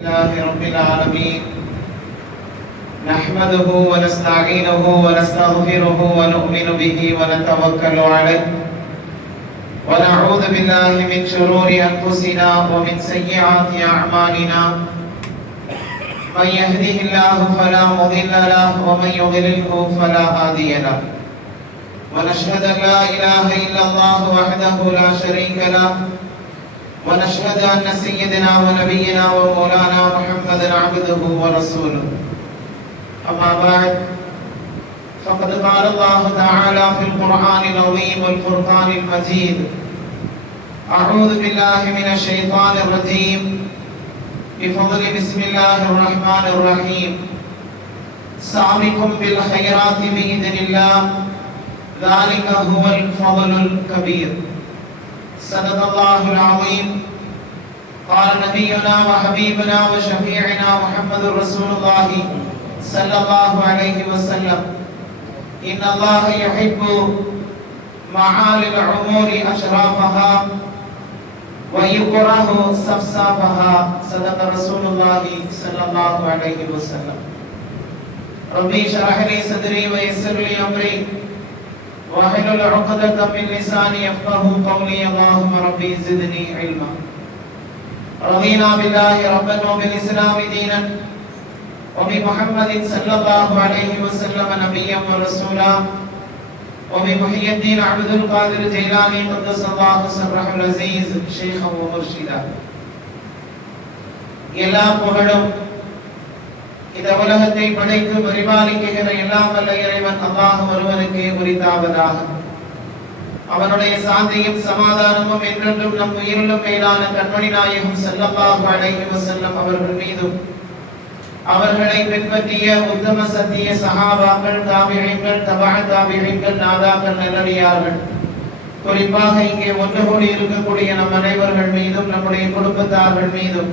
لله رب العالمين نحمده ونستعينه ونستغفره ونؤمن به ونتوكل عليه ونعوذ بالله من شرور أنفسنا ومن سيئات أعمالنا من يهده الله فلا مضل له ومن يضلله فلا هادي له ونشهد أن لا إله إلا الله وحده لا شريك له ونشهد أن سيدنا ونبينا ومولانا محمدا عبده ورسوله أما بعد فقد قال الله تعالى في القرآن العظيم والفرقان المجيد أعوذ بالله من الشيطان الرجيم بفضل بسم الله الرحمن الرحيم سابقوا بالخيرات بإذن الله ذلك هو الفضل الكبير صدق الله العظيم قال نبينا وحبيبنا وشفيعنا محمد رسول الله صلى الله عليه وسلم إن الله يحب معالي الأمور أشرافها ويكره سفسافها صدق رسول الله صلى الله عليه وسلم ربي اشرح لي صدري ويسر لي أمري واحلل عقدة من لساني يفقهوا قولي اللهم ربي زدني علما رضينا بالله ربا وبالإسلام دينا وبمحمد صلى الله عليه وسلم نبيا ورسولا وبمحي الدين عبد القادر الجيلاني قدس الله سره العزيز شيخا ومرشدا எல்லா புகழும் இந்த உலகத்தை படைத்து பரிபாலிக்கிற எல்லாம் வல்ல இறைவன் அல்லாஹ் ஒருவனுக்கே உரித்தாவதாக. அவனுடைய சாந்தியும் சமாதானமும் என்றென்றும் நம் உயிரிலும் மேலான கண்மணி நாயகம் ஸல்லல்லாஹு அலைஹி வஸல்லம் அவர்கள் மீதும் அவர்களை பின்பற்றிய உத்தம சத்திய சஹாபாக்கள் தாபிஈன்கள் தபஅ தாபிஈன்கள் நாதாக்கள் நல்லடியார்கள் குறிப்பாக இங்கே ஒன்று கூடி இருக்கக்கூடிய நம் அனைவர்கள் மீதும் நம்முடைய குடும்பத்தார்கள் மீதும்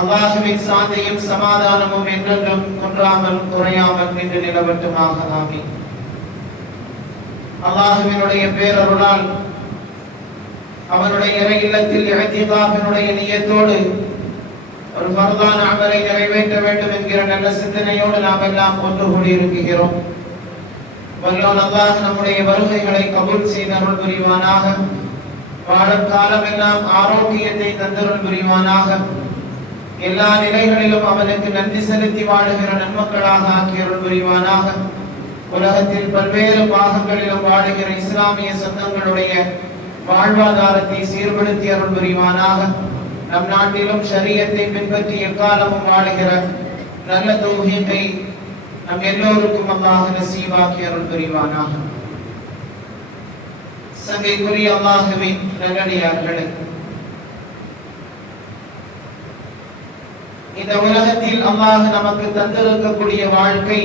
அல்லாஹ்வின் சாந்தியும் சமாதானமும் என்றென்றும் குன்றாமல் குறையாமல் நின்று நிலவட்டுமாக. ஆமீன். அல்லாஹ்வினுடைய பேரருளால் அவனுடைய இறை இல்லத்தில் இஅ்திகாஃபினுடைய நியத்தோடு ஒரு ஃபர்தான அமலை நிறைவேற்ற வேண்டும் என்கிற நல்ல சிந்தனையோடு நாம் எல்லாம் ஒன்று கூடி இருக்கிறோம். வல்லோன் அல்லாஹ் நம்முடைய வருகைகளை கபூல் செய்து அருள் புரிவானாக. வாழும் காலமெல்லாம் ஆரோக்கியத்தை தந்தருள் புரிவானாக. எல்லா நிலைகளிலும் அவனுக்கு நன்றி செலுத்தி வாழுகிற நன்மக்களாக ஆக்கி அருள் புரிவானாக. உலகத்தில் பல்வேறு பாகங்களிலும் வாழுகிற இஸ்லாமிய சொந்தங்களுடைய வாழ்வாதாரத்தை சீர்படுத்தி அருள் புரிவானாக. நம் நாட்டிலும் ஷரியத்தை பின்பற்றி எக்காலமும் வாழுகிற நல்ல தௌஹீதை நம் எல்லோருக்கும் அல்லாஹ் நசீபாக்கி அருள் புரிவானாக. சங்கைக்குரிய அல்லாஹ்வின் நல்லடியார்களே, இந்த உலகத்தில் அல்லாஹ் நமக்கு தந்திருக்கக்கூடிய வாழ்க்கை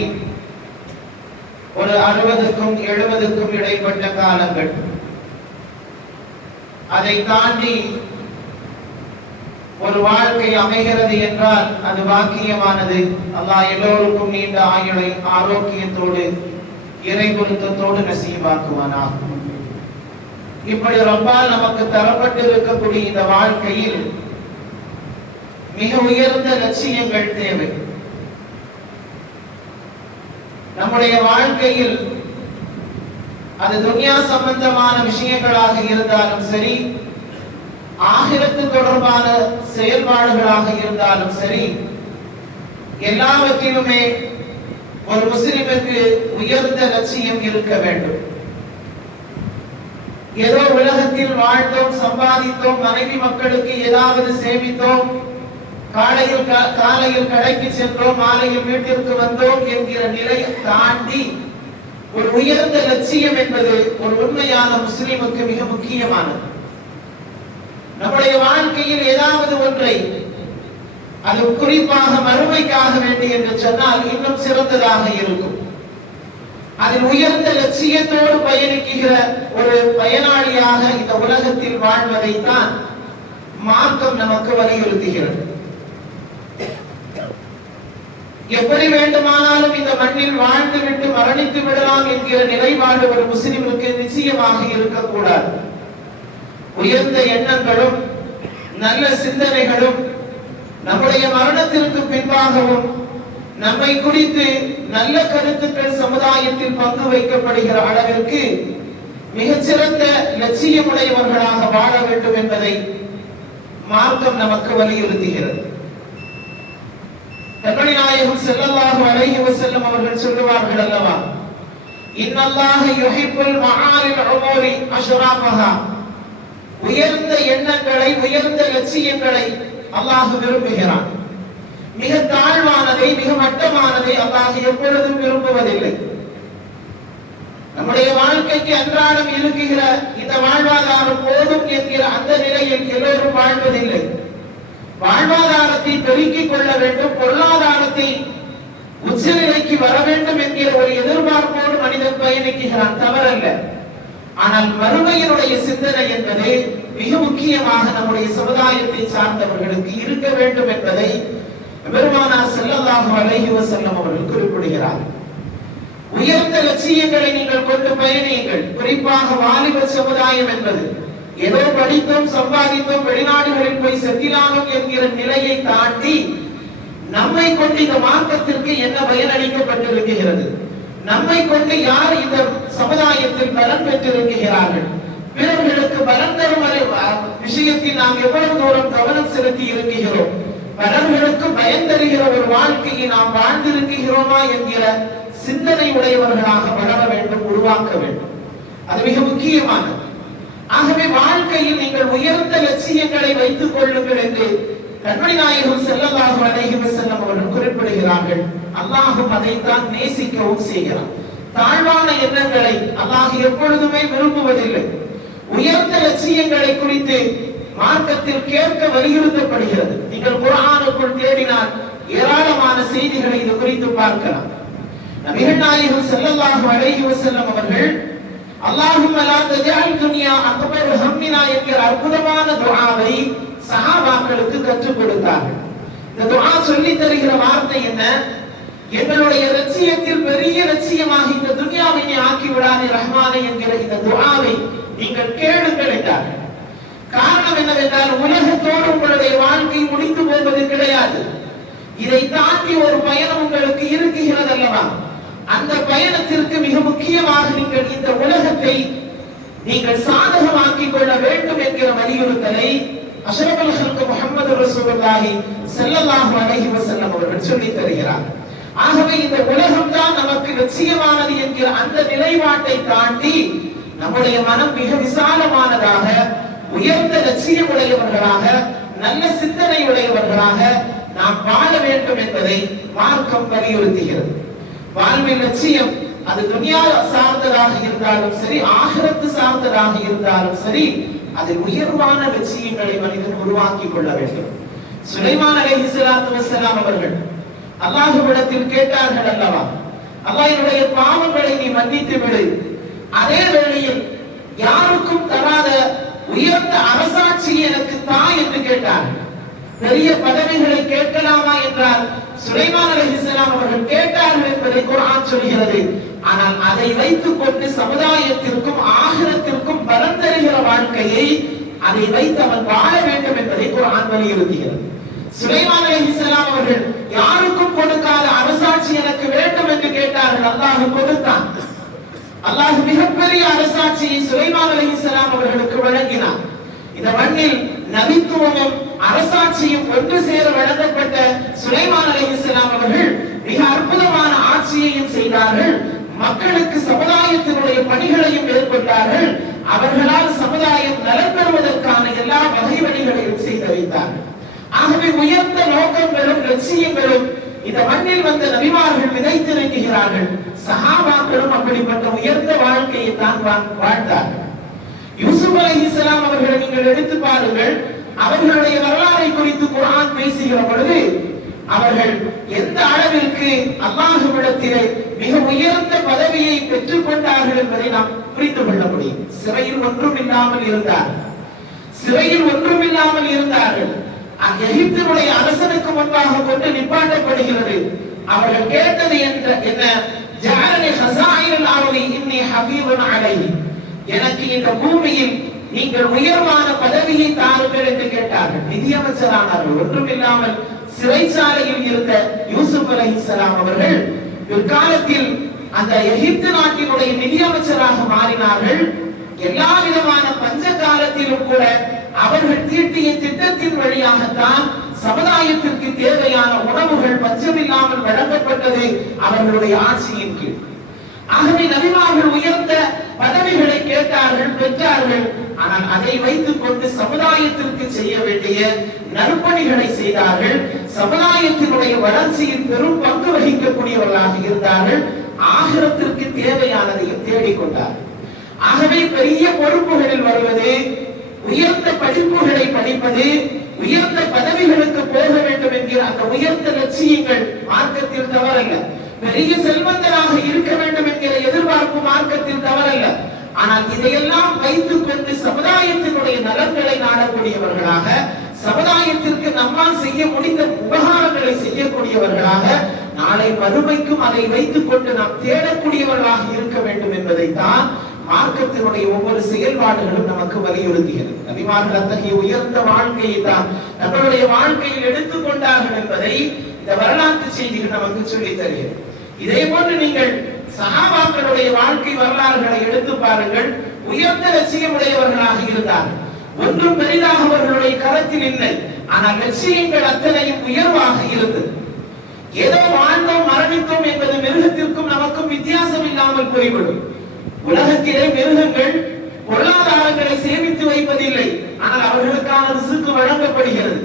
ஒரு 60க்கும் 70க்கும் இடைப்பட்ட காலங்கள். அதை தாண்டி ஒரு வாழ்க்கை அமைகிறது என்றால் அது பாக்கியமானது. அல்லாஹ் எல்லோருக்கும் நீண்ட ஆயுளை ஆரோக்கியத்தோடு இறை பொருத்தத்தோடு நசீபாக்குவானாக. இப்படி ரப்பால் நமக்கு தரப்பட்டு இருக்கக்கூடிய இந்த வாழ்க்கையில் மிக உயர்ந்த லட்சியங்கள் தேவை. நம்முடைய வாழ்க்கையில் அது துன்யா சம்பந்தமான விஷயங்களாக இருந்தாலும் சரி, ஆகிரத்து தொடர்பான செயல்பாடுகளாக இருந்தாலும் சரி, எல்லாவற்றிலுமே ஒரு முஸ்லிமுக்கு உயர்ந்த லட்சியம் இருக்க வேண்டும். ஏதோ உலகத்தில் வாழ்ந்தோம், சம்பாதித்தோம், மனைவி மக்களுக்கு ஏதாவது சேமித்தோம், காலையில் கடைக்கு சென்றோம், மாலையில் வீட்டிற்கு வந்தோம் என்கிற நிலையை தாண்டி ஒரு உயர்ந்த லட்சியம் என்பது ஒரு உண்மையான முஸ்லிமுக்கு மிக முக்கியமானது. நம்முடைய வாழ்க்கையில் ஏதாவது ஒன்றை, அது குறிப்பாக மறுமைக்காக வேண்டி என்று சொன்னால் இன்னும் சிறந்ததாக இருக்கும். அதில் உயர்ந்த லட்சியத்தோடு பயணிக்கிற ஒரு பயனாளியாக இந்த உலகத்தில் வாழ்வதைத்தான் மார்க்கம் நமக்கு வலியுறுத்துகிறது. எப்படி வேண்டுமானாலும் இந்த மண்ணில் வாழ்ந்து விட்டு மரணித்து விடலாம் என்கிற நிலைப்பாடு ஒரு முஸ்லிமுக்கு நிச்சயமாக இருக்கக்கூடாது. உயர்ந்த எண்ணங்களும் நல்ல சிந்தனைகளும் நம்முடைய மரணத்திற்கு பின்பாகவும் நம்மை குறித்து நல்ல கருத்துக்கள் சமுதாயத்தில் பங்கு வைக்கப்படுகிற அளவிற்கு மிகச்சிறந்த லட்சியமுடையவர்களாக வாழ வேண்டும் என்பதை மார்க்கம் நமக்கு வலியுறுத்துகிறது. நபி நாயகம் ஸல்லல்லாஹு அலைஹி வஸல்லம் அவர்கள் சொல்லுவார்கள் அல்லவா, இன்னல்லாஹ யுஹிப்புல் மஆலில் உமூரி அஷ்ராஃபஹா, உயர்ந்த எண்ணங்களை உயர்ந்த லட்சியங்களை அல்லாஹ் விரும்புகிறான். மிக தாழ்வானதை மிக மட்டமானதை அல்லாஹ் எப்பொழுதும் விரும்புவதில்லை. நம்முடைய வாழ்க்கைக்கு அன்றாடம் இருக்குகிற இந்த வாழ்வாதாரம் போதும் என்கிற அந்த நிலையில் எல்லோரும் வாழ்வதில்லை. வாழ்வாதாரத்தை பெருக்கிக் கொள்ள வேண்டும், பொருளாதாரத்தை உச்சநிலைக்கு வர வேண்டும் என்கிற ஒரு எதிர்பார்ப்போடு மனிதன் பயணிக்கிறான், தவறல்ல. ஆனால் மறுமையினுடைய சிந்தனை என்பது மிக முக்கியமாக நம்முடைய சமுதாயத்தை சார்ந்தவர்களுக்கு இருக்க வேண்டும் என்பதை பெருமானார் ஸல்லல்லாஹு அலைஹி வஸல்லம் அவர்கள் குறிப்பிடுகிறார். உயர்ந்த லட்சியங்களை நீங்கள் கொண்டு பயணியுங்கள். குறிப்பாக வாலிப சமுதாயம் என்பது ஏதோ படித்தோம் சம்பாதித்தோம் வெளிநாடுகளில் போய் செட்டிலானோம் என்கிற நிலையை தாண்டி நம்மை கொண்டு இந்த மார்க்கத்திற்கு என்ன பயனளிக்கப்பட்டிருக்கிறது, நம்மை கொண்டு யார் இந்த சமுதாயத்தில் பலன் பெற்றிருக்கிறார்கள், பிறர்களுக்கு பலன் தரும் விஷயத்தில் நாம் எவ்வளவு தூரம் கவனம் செலுத்தி இருக்கிறோம், பலர்களுக்கு பயன் தருகிற ஒரு வாழ்க்கையை நாம் வாழ்ந்திருக்கிறோமா என்கிற சிந்தனை உடையவர்களாக வளர வேண்டும், உருவாக்க வேண்டும். அது மிக முக்கியமானது. ஆகவே வாழ்க்கையில் நீங்கள் உயர்ந்த லட்சியங்களை வைத்துக் கொள்ளுங்கள் என்று நபி நாயகம் ஸல்லல்லாஹு அலைஹி வஸல்லம் அவர்கள் குறிப்பிடுகிறார்கள். அல்லாஹ்வும் அதைத்தான் நேசிக்கவும் செய்கிறார். தாழ்வான எண்ணங்களை அல்லாஹ் எப்பொழுதுமே விரும்புவதில்லை. உயர்ந்த லட்சியங்களை குறித்து மார்க்கத்தில் கேட்க வலியுறுத்தப்படுகிறது. நீங்கள் குர்ஆனுக்குள் தேடினால் ஏராளமான செய்திகளை இது குறித்து பார்க்கலாம். நபிகள் நாயகம் ஸல்லல்லாஹு அலைஹி வஸல்லம் அவர்கள் அல்லாஹும்ம லா தஜஅல் துன்யா அக்பர் ஹம்மினா என்கிற அற்புதமான துஆவை சஹாபாக்களுக்கு கற்றுக் கொடுத்தார்கள். இந்த துஆ சொல்லி தருகிற வார்த்தை என்ன? எங்களுடைய லட்சியத்தில் பெரிய லட்சியமாக இந்த துன்யாவை நீ ஆக்கி விடாதே ரஹ்மானே என்கிற இந்த துஆவை நீங்கள் கேளுங்கள் என்றார்கள். காரணம் என்னவென்றால் உலகத்தோடு உங்களுடைய வாழ்க்கை முடிந்து போவது கிடையாது. இதை தாண்டி ஒரு பயணம் உங்களுக்கு இருக்கிறது அல்லவா? அந்த பயணத்திற்கு மிக முக்கியமாக நீங்கள் இந்த உலகத்தை நீங்கள் சாதகமாக்கிக் கொள்ள வேண்டும் என்கிற வலியுறுத்தலை அஷ்ரஃபுல் ஹல்க் முஹம்மது ரசூலுல்லாஹி ஸல்லல்லாஹு அலைஹி வஸல்லம் அவர்கள் சொல்லி தருகிறார். ஆகவே இந்த உலகம் தான் நமக்கு லட்சியமானது என்கிற அந்த நிலைப்பாட்டை தாண்டி நம்முடைய மனம் மிக விசாலமானதாக உயர்ந்த லட்சியம் உடையவர்களாக நல்ல சிந்தனை உடையவர்களாக நாம் வாழ வேண்டும் என்பதை மார்க்கம் வலியுறுத்துகிறது. வாழ்வின் லட்சியம் அது துன்யா சார்ந்ததாக இருந்தாலும் சரி, ஆகிரத்து சார்ந்ததாக இருந்தாலும் சரி, அதில் உயர்வான லட்சியங்களை மனிதன் உருவாக்கிக் கொள்ள வேண்டும். சுலைமான் அலைஹிஸ்ஸலாத்து வஸ்ஸலாம் அவர்கள் அல்லாஹ்விடத்தில் கேட்டார்கள் அல்லவா, அல்லாஹ் என்னுடைய பாவங்களை நீ மன்னித்து விடு, அதே வேளையில் யாருக்கும் தராத உயர்ந்த அரசாட்சி எனக்கு தா என்று கேட்டார்கள். பெரிய பதவிகளை கேட்கலாமா என்றால் சுலைமான் அலைஹிஸ்ஸலாம் அவர்கள் கேட்டார்கள் என்பதை குர்ஆன் சொல்கிறது. ஆனால் அதை வைத்துக் கொண்டு சமுதாயத்திற்கும் ஆகிரத்திற்கும் பலன் தருகிற வாழ்க்கையை அதை வைத்து அவன் வாழ வேண்டும் என்பதை குர்ஆன் வலியுறுத்துகிறது. சுலைமான் அலைஹிஸ்ஸலாம் அவர்கள் யாருக்கும் கொடுக்காத அரசாட்சி எனக்கு வேண்டும் என்று கேட்டார்கள். அல்லாஹ் கொடுத்தான். அல்லாஹ் மிகப்பெரிய அரசாட்சியை சுலைமான் அலைஹிஸ்ஸலாம் அவர்களுக்கு வழங்கினார். இந்த மண்ணில் நபித்துவமும் அரசாட்சியும் ஒன்று சேர வழங்கப்பட்ட சுலைமான் அலைஹிஸ்ஸலாம் அவர்கள் மிக அற்புதமான ஆட்சியையும் செய்தார்கள். மக்களுக்கு சமுதாயத்தினுடைய பணிகளையும் மேற்கொண்டார்கள். அவர்களால் சமுதாயம் நலன் பெறுவதற்கான எல்லா வகை வழிகளையும் செய்து வைத்தார்கள். ஆகவே உயர்ந்த நோக்கங்களும் லட்சியங்களும் இந்த மண்ணில் வந்த நபிமார்கள் விதைத்திருக்கிறார்கள். சஹாபாக்களும் அப்படிப்பட்ட உயர்ந்த வாழ்க்கையை தான் வாழ்ந்தார்கள். யூசுப் அலைஹிஸ்ஸலாம் அவர்களை நீங்கள் எடுத்து பாருங்கள். அவர்களுடைய வரலாறை குறித்து குர்ஆன் பேசுகிற பொழுது அவர்கள் எந்த அளவிற்கு அல்லாஹ்விடத்திலே மிக உயர்ந்த பதவியை பெற்றுக் கொண்டார்கள் என்பதை நாம் புரிந்து கொள்ள முடியும். சிறையில் ஒன்றும் இல்லாமல் இருந்தார்கள். எகிப்தினுடைய அரசனுக்கு முன்பாக கொண்டு நிப்பாட்டப்படுகிறது. அவர்கள் கேட்டது என்ன? ஜஅலனி ஹஸாயினுல் அர்தி இன்னி ஹஃபீதுன் அலைஹி, எனக்கு இந்த பூமியில் நீங்கள் உயர்வான பதவியை தாருங்கள் என்று கேட்டார்கள். நிதியமைச்சரானார்கள். ஒன்றுமில்லாமல் சிறைச்சாலையில் இருந்த யூசுப் அலைஹிஸ்ஸலாம் அவர்கள் பிற்காலத்தில் அந்த எகிப்து நாட்டினுடைய நிதியமைச்சராக மாறினார்கள். எல்லா விதமான பஞ்ச காலத்திலும் கூட அவர்கள் தீட்டிய திட்டத்தின் வழியாகத்தான் சமுதாயத்திற்கு தேவையான உணவுகள் பஞ்சமில்லாமல் வழங்கப்பட்டது அவர்களுடைய ஆட்சியின் கீழ். ஆகவே நபிமார்கள் உயர்ந்த பதவிகளை கேட்டார்கள், பெற்றார்கள். ஆனால் அதை வைத்துக் கொண்டு சமுதாயத்திற்கு செய்ய வேண்டிய நற்பணிகளை செய்தார்கள். சமுதாயத்தினுடைய வளர்ச்சியில் பெரும் பங்கு வகிக்கக்கூடியவர்களாக இருந்தார்கள். ஆகிரத்திற்கு தேவையானதையும் தேடிக்கொண்டார்கள். ஆகவே பெரிய பொறுப்புகளில் வருவது, உயர்ந்த படிப்புகளை படிப்பது, உயர்ந்த பதவிகளுக்கு போக வேண்டும் என்கிற அந்த உயர்ந்த லட்சியங்கள் மார்க்கத்தில் தவறல்ல. பெரிய செல்வந்தராக இருக்க வேண்டும் என்கிற எதிர்பார்ப்பு மார்க்கத்தில் தவறல்ல. ஆனால் இதையெல்லாம் வைத்துக் கொண்டு சமுதாயத்தினுடைய நலன்களை நாடக்கூடியவர்களாக, சமுதாயத்திற்கு நம்மால் செய்ய முடிந்த உபகாரங்களை செய்யக்கூடியவர்களாக, நாளை மறுமைக்கும் அதை வைத்துக் கொண்டு நாம் தேடக்கூடியவர்களாக இருக்க வேண்டும் என்பதைத்தான் மார்க்கத்தினுடைய ஒவ்வொரு செயல்பாடுகளும் நமக்கு வலியுறுத்துகிறது. நபிமார்கள் அத்தகைய உயர்ந்த வாழ்க்கையை தான் நம்மளுடைய வாழ்க்கையில் எடுத்துக்கொண்டார்கள் என்பதை இந்த வரலாற்று செய்திகள் நமக்கு சொல்லித் தருகிறது. இதே போன்று நீங்கள் சஹாபாக்களுடைய வாழ்க்கை வரலாறுகளை எடுத்து பாருங்கள். உயர்ந்த லட்சியமுடையவர்களாக இருந்தார்கள். ஒன்றும் பெரிதாக அவர்களுடைய கரத்தில் இல்லை. ஆனால் லட்சியங்கள் அத்தனையும் உயர்வாக இருந்தது. ஏதோ வாழ்ந்தோம் மரணித்தோம் என்பது மிருகத்திற்கும் நமக்கும் வித்தியாசம் இல்லாமல் போய்விடும். உலகத்திலே மிருகங்கள் பொருளாதாரங்களை சேமித்து வைப்பதில்லை. ஆனால் அவர்களுக்கான ரிஸ்க் வழங்கப்படுகிறது.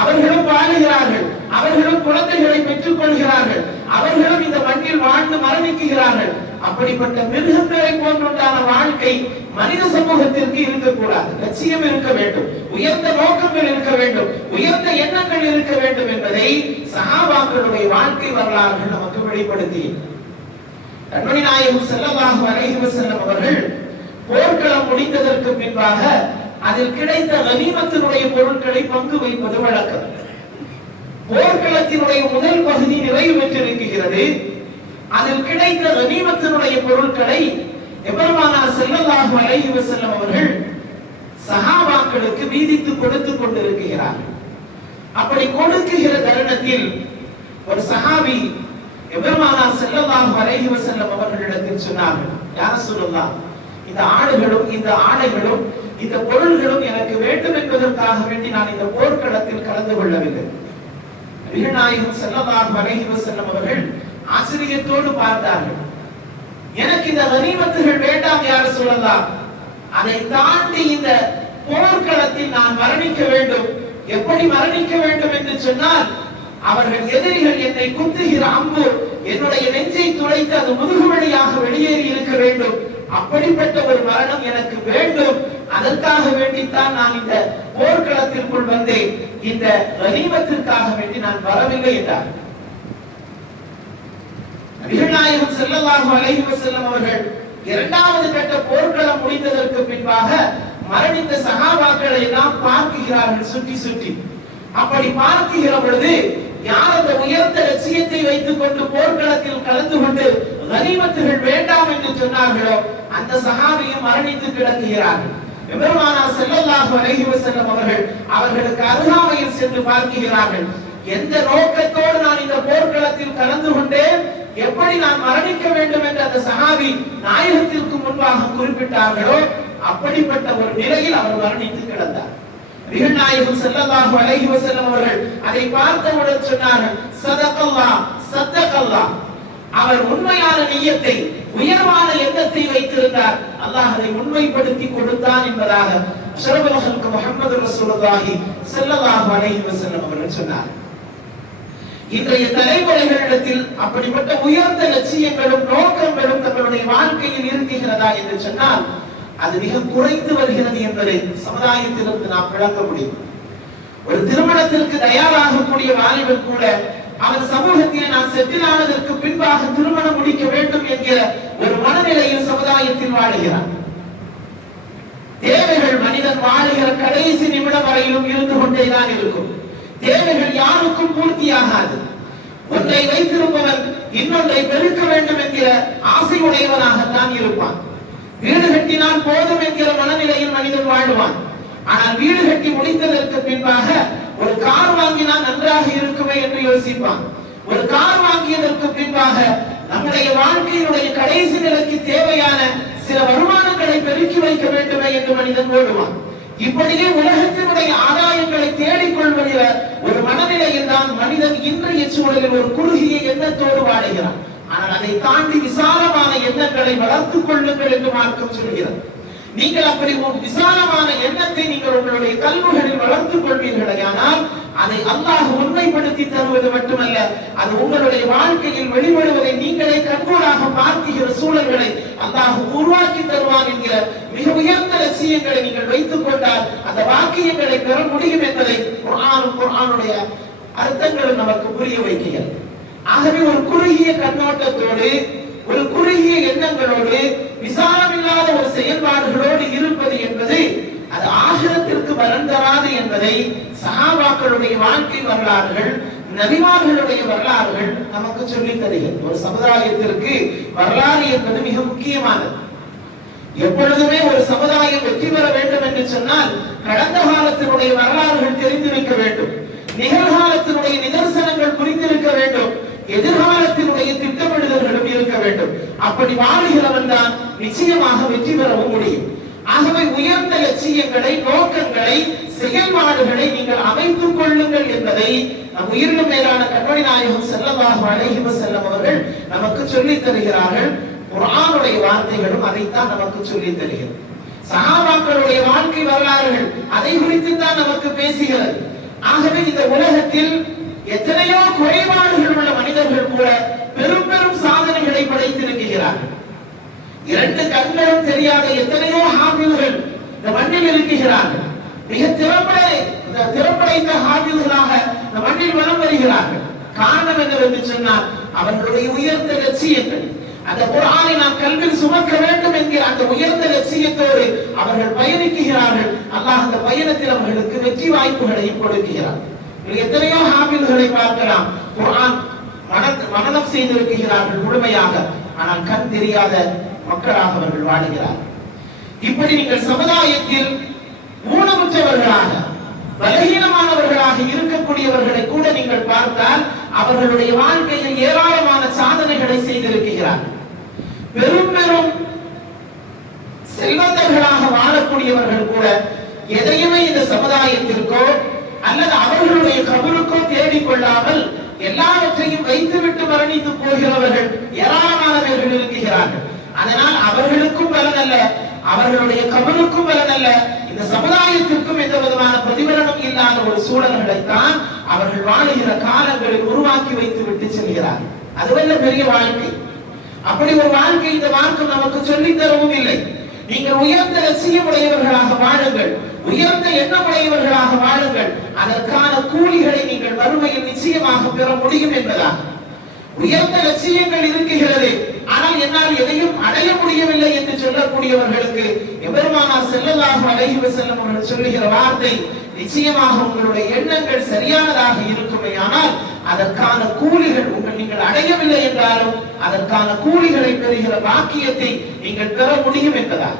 அவர்களும் வாழுகிறார்கள், அவர்களும் குழந்தைகளை பெற்றுக் கொள்கிறார்கள், அவர்களும் இந்த மண்ணில் வாழ்ந்து மரணிக்கிறார்கள். அப்படிப்பட்ட மிருகங்களை போன்றுண்டான வாழ்க்கை மனித சமூகத்திற்கு இருக்கக்கூடாது. லட்சியம் இருக்க வேண்டும், உயர்ந்த நோக்கங்கள் இருக்க வேண்டும், உயர்ந்த எண்ணங்கள் இருக்க வேண்டும் என்பதை சஹாபாக்களுடைய வாழ்க்கை வரலாறுகள் நமக்கு வெளிப்படுத்தி கண்மணி நாயகம் ஸல்லல்லாஹு அலைஹி வஸல்லம் அவர்கள் போர்க்களம் முடிந்ததற்கு பின்பாக அதில் கிடைத்த கனிமத்தினுடைய பொருட்களை பங்கு வைப்பது வழக்கம். போர்க்களத்தினுடைய முதல் பகுதி நிறைவு பெற்றிருக்கிறது. அதில் கிடைத்த கனிமத்தினுடைய பொருட்களை எபெருமானார் ஸல்லல்லாஹு அலைஹி வஸல்லம் அவர்கள் சஹாபாக்களுக்கு வீதித்து கொடுத்து கொண்டிருக்கிறார்கள். அப்படி கொடுக்குகிற தருணத்தில் ஒரு சஹாபி எபெருமானார் ஸல்லல்லாஹு அலைஹி வஸல்லம் அவர்களிடத்தில் சொன்னார்கள், யா ரசூலல்லாஹ், இந்த ஆடுகளும் இந்த ஆடைகளும் இந்த பொருள்களும் எனக்கு வேண்டும் என்பதற்காக வேண்டி நான் இந்த போர்க்களத்தில் கலந்து கொள்ளவில்லை. நபிகள் நாயகம் ஸல்லல்லாஹு அலைஹி வஸல்லம் அவர்கள் ஆச்சரியத்தோடு பார்த்தார்கள். எனக்கு இந்த கனிமத்துகள் வேண்டாம் யா ரசூலல்லாஹ், அதை தாண்டி இந்த போர்க்களத்தில் நான் மரணிக்க வேண்டும். எப்படி மரணிக்க வேண்டும் என்று சொன்னால், அவர்கள் எதிரிகள் என்னை குத்துகிற அம்பு என்னுடைய நெஞ்சை துளைத்து அது முதுகு வழியாக வெளியேறி இருக்க வேண்டும். அப்படிப்பட்ட ஒரு மரணம் எனக்கு வேண்டும். அதற்காக வேண்டித்தான் நான் இந்த போர்க்களத்திற்குள் வந்தேன். இந்த கனிமத்திற்காக வேண்டி நான் வரவில்லை என்றார். நபிகள் நாயகம் ஸல்லல்லாஹு அலைஹி வஸல்லம் அவர்கள் இரண்டாவது கட்ட போர்க்களம் முடிந்ததற்கு பின்பாக மரணித்த சஹாபாக்களை எல்லாம் பார்க்கிறார்கள் சுற்றி சுற்றி. அப்படி பார்க்கிற பொழுது யார் அந்த உயர்ந்த லட்சியத்தை வைத்துக் கொண்டு போர்க்களத்தில் கலந்து கொண்டு கனிமத்துகள் வேண்டாம் என்று சொன்னார்களோ அந்த சஹாபியும் மரணித்து கிடக்கிறார்கள். எபெருமானார் ஸல்லல்லாஹு அலைஹி வஸல்லம் அவர்கள் அவர்களுக்கு அருகாமையில் சென்று பார்க்கிறார்கள். எந்த நோக்கத்தோடு நான் இந்த போர்க்களத்தில் கலந்து கொண்டேன், எப்படி நான் மரணிக்க வேண்டும் என்று அந்த சஹாபி நாயகத்திற்கு முன்பாக குறிப்பிட்டார்களோ அப்படிப்பட்ட ஒரு நிலையில் அவர் மரணித்து கிடந்தார். நபிகள் நாயகம் ஸல்லல்லாஹு அலைஹி வஸல்லம் அவர்கள் அதை பார்த்தவுடன் சொன்னார்கள், ஸதகல்லாஹ் ஸதகல்லாஹ். அவர் உண்மையான நியத்தை, உயர்வான எண்ணத்தை வைத்திருந்தார். அல்லாஹ் அதை உண்மைப்படுத்தி கொடுத்தான் என்பதாக அஷ்ரஃபுல் ஹல்க் முஹம்மது ரசூலுல்லாஹி ஸல்லல்லாஹு அலைஹி வஸல்லம் அவர்கள் சொன்னார். இன்றைய தலைமுறைகளிடத்தில் அப்படிப்பட்ட உயர்ந்த லட்சியங்களும் நோக்கங்களும் தங்களுடைய வாழ்க்கையில் இருக்கிறதா என்று சொன்னால் அது மிக குறைந்து வருகிறது என்பதை சமுதாயத்திலிருந்து நாம் விளக்க முடியும். ஒரு திருமணத்திற்கு தயாராகக்கூடிய வாலிபன் கூட அவன் சமூகத்தில் நான் செட்டில் ஆனதற்கு பின்பாக திருமணம் முடிக்க வேண்டும் என்கிற ஒரு மனநிலையில் சமுதாயத்தில் வாழுகிறான். தேவைகள் மனிதன் வாழுகிற கடைசி நிமிடம் வரையிலும் இருந்து கொண்டேதான் இருக்கும். தேவைகள் யாருக்கும் பூர்த்தியாகாது. ஒன்றை வைத்திருப்பவன் இன்னொன்றை பெருக்க வேண்டும் என்கிற ஆசையுடையவனாகத்தான் இருப்பான். வீடு கட்டினால் போதும் என்கிற மனநிலையில் மனிதன் வாழ்வான். ஆனால் வீடு கட்டி முடித்ததற்கு பின்பாக ஒரு கார் வாங்கினால் நன்றாக இருக்குமே என்று யோசிப்பான். ஒரு கார் வாங்கியதற்கு பின்பாக நம்முடைய வாழ்க்கையினுடைய கடைசி நிலைக்கு தேவையான சில வருமானங்களை பெருக்கி வைக்க வேண்டுமே என்று மனிதன் ஓடுவான். இப்படியே உலகத்தினுடைய ஆதாயங்களை தேடிக்கொள்வதில் ஒரு மனநிலையில் தான் மனிதன் இன்றைய சூழலில் ஒரு குறுகிய எண்ணத்தோடு வாழுகிறான். ஆனால் அதை தாண்டி விசாலமான எண்ணங்களை வளர்த்துக் கொள்ளுங்கள் என்று மார்க்கம் சொல்கிறது. நீங்கள் அப்படி ஒரு விசாலமான எண்ணத்தை நீங்கள் உங்களுடைய கல்விகளில் வளர்த்துக் கொள்வீர்களானால் அதை அல்லாஹ் உண்மைப்படுத்தி தருவது மட்டுமல்ல, அது உங்களுடைய வாழ்க்கையில் வெளிப்படுவதை நீங்களே கண்கூடாக பார்க்கிற சூழல்களை அல்லாஹ் உருவாக்கி தருவான் என்கிற மிக உயர்ந்த லட்சியங்களை நீங்கள் வைத்துக் கொண்டால் அந்த வாக்கியங்களை பெற முடியும் என்பதை குர்ஆனுடைய அர்த்தங்களும் நமக்கு புரிய வைக்கிறது. ஆகவே ஒரு குறுகிய கண்ணோட்டத்தோடு, ஒரு குறுகிய எண்ணங்களோடு, விசாலமில்லாத ஒரு செயல்பாடுகளோடு இருப்பது என்பது அது ஆகிரத்திற்கு பலன் தராது என்பதை சஹாபாக்களுடைய வாழ்க்கை வரலாறுகள், நபிமார்களுடைய வரலாறுகள் நமக்கு சொல்லித் தருகிறது. ஒரு சமுதாயத்திற்கு வரலாறு என்பது மிக முக்கியமானது. எப்பொழுதுமே ஒரு சமுதாயம் வெற்றி பெற வேண்டும் என்று சொன்னால் கடந்த காலத்தினுடைய வரலாறுகள் தெரிந்திருக்க வேண்டும், நிகழ்காலத்தினுடைய நிதர்சனங்கள் புரிந்திருக்க வேண்டும், எதிர்காலத்தினுடைய திட்டமிடுதல்களும் இருக்க வேண்டும். அப்படி வாழ்கிறவன் தான் நிச்சயமாக வெற்றி பெறவும் முடியும். ஆகவே உயர்ந்த லட்சியங்களை, நோக்கங்களை, செயல்பாடுகளை நீங்கள் அமைத்துக் கொள்ளுங்கள் என்பதை நம் உயிரினும் மேலான கண்மணி நாயகம் ஸல்லல்லாஹு அலைஹி வஸல்லம் அவர்கள் நமக்கு சொல்லித் தருகிறார்கள். குர்ஆனுடைய வார்த்தைகளும் அதைத்தான் நமக்கு சொல்லித் தருகிறது. சஹாபாக்களுடைய வாழ்க்கை வரலாறுகள் அதை குறித்து தான் நமக்கு பேசுகிறது. ஆகவே இந்த உலகத்தில் எத்தனையோ குறைபாடுகள் உள்ள மனிதர்கள் கூட பெரும் பெரும் சாதனைகளை படைத்திருக்கிறார்கள். இரண்டு கண்களும் தெரியாத எத்தனையோ ஹாஃபிழ்கள் இந்த மண்ணில் இருக்கிறார்கள். மிக திறப்படைத்த ஹாஃபிழ்களாக இந்த மண்ணில் வலம் வருகிறார்கள். காரணம் என்னவென்று சொன்னால் அவர்களுடைய உயர்ந்த லட்சியங்கள், அந்த குர்ஆனை நாம் கல்வியில் சுமக்க வேண்டும் என்கிற அந்த உயர்ந்த லட்சியத்தோடு அவர்கள் பயணிக்கிறார்கள். அல்லாஹ் அந்த பயணத்தில் அவர்களுக்கு வெற்றி வாய்ப்புகளையும் கொடுக்கிறார். எத்தனையோ ஹாஃபிழ்களை பார்க்கலாம், குர்ஆன் மனனம் செய்திருக்கிறார்கள் முழுமையாக, ஆனால் கண் தெரியாத மக்களாக அவர்கள் வாழுகிறார். இப்படி நீங்கள் சமுதாயத்தில் ஊனமுற்றவர்களாக, பலகீனமானவர்களாக இருக்கக்கூடியவர்களை கூட நீங்கள் பார்த்தால் அவர்களுடைய வாழ்க்கையில் ஏராளமான சாதனைகளை செய்திருக்கிறார்கள். பெரும் பெரும் செல்வந்தர்களாக வாழக்கூடியவர்கள் கூட எதையுமே இந்த சமுதாயத்திற்கோ அல்லது அவர்களுடைய கபருக்கோ தேடிக்கொள்ளாமல் எல்லாவற்றையும் வைத்துவிட்டு மரணித்து போகிறவர்கள் ஏராளமானவர்கள் இருக்கிறார்கள். அதனால் அவர்களுக்கும் பலன் அல்ல, அவர்களுடைய கபருக்கும் பலன் அல்ல, இந்த சமுதாயத்திற்கும் எந்த விதமான பிரதிபலனும் இல்லாத ஒரு சூழல்களைத்தான் அவர்கள் வாழுகிற காலங்களில் உருவாக்கி வைத்து விட்டு செல்கிறார்கள். அதுவல்ல பெரிய வாழ்க்கை. அப்படி ஒரு வாழ்க்கை இந்த மார்க்கம் நமக்கு சொல்லித் தரவும் இல்லை. நீங்கள் உயர்ந்த லட்சியமுடையவர்களாக வாழுங்கள், உயர்ந்த எண்ணமுடையவர்களாக வாழுங்கள், அதற்கான கூலிகளை நீங்கள் வறுமையில் நிச்சயமாக பெற முடியும் என்பதாக. உயர்ந்த லட்சியங்கள் இருக்கிறது, ஆனால் என்னால் எதையும் அடைய முடியவில்லை என்று சொல்லக்கூடியவர்களுக்கு எபெருமானார் ஸல்லல்லாஹு அலைஹி வஸல்லம் அவர்கள் சொல்லுகிற வார்த்தை, நிச்சயமாக உங்களுடைய எண்ணங்கள் சரியானதாக இருக்குமே, ஆனால் அதற்கான கூலிகள் நீங்கள் அடையவில்லை என்றாலும் அதற்கான கூலிகளை பெறுகிற பாக்கியத்தை நீங்கள் பெற முடியும் என்பதாக.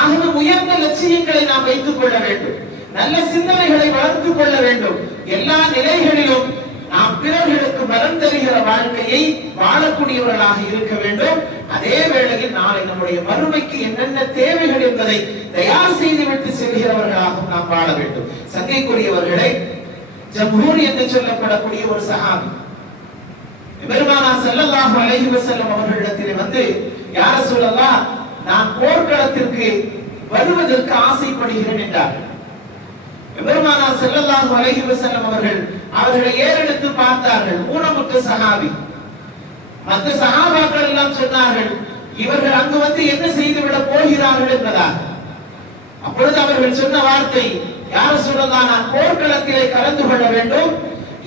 ஆகவே உயர்ந்த லட்சியங்களை நாம் வைத்துக் கொள்ள வேண்டும், நல்ல சிந்தனைகளை வளர்த்துக் கொள்ள வேண்டும். எல்லா நிலைகளிலும் நாம் பிறர்களுக்கு பலன் தருகிற வாழ்க்கையை வாழக்கூடியவர்களாக இருக்க வேண்டும். அதே வேளையில் நாளை நம்முடைய மறுமைக்கு என்னென்ன தேவைகள் என்பதை தயார் செய்துவிட்டு செல்கிறவர்களாக நாம் வாழ வேண்டும். சங்கைக்குரியவர்களை, ஜம்ஹூர் என்று சொல்லப்படக்கூடிய ஒரு சஹாபி பெருமானார் ஸல்லல்லாஹு அலைஹி வஸல்லம் அவர்களிடத்தில் வந்து, யா ரசூலல்லாஹ், நான் போர்க்களத்திற்கு வருவதற்கு ஆசைப்படுகிறேன் என்றார். பெருமானார் ஸல்லல்லாஹு அலைஹி வஸல்லம் அவர்களை ஏறெடுத்து பார்த்தார்கள். ஊனமுற்ற சஹாபி. மற்ற சஹாபாக்கள் எல்லாம் சொன்னார்கள், இவர்கள் அங்கு வந்து என்ன செய்துவிட போகிறார்கள் என்பதாக. அப்பொழுது அவர்கள் சொன்ன வார்த்தை, யா ரசூலல்லாஹ், நான் போர்க்களத்திலே கலந்து கொள்ள வேண்டும்,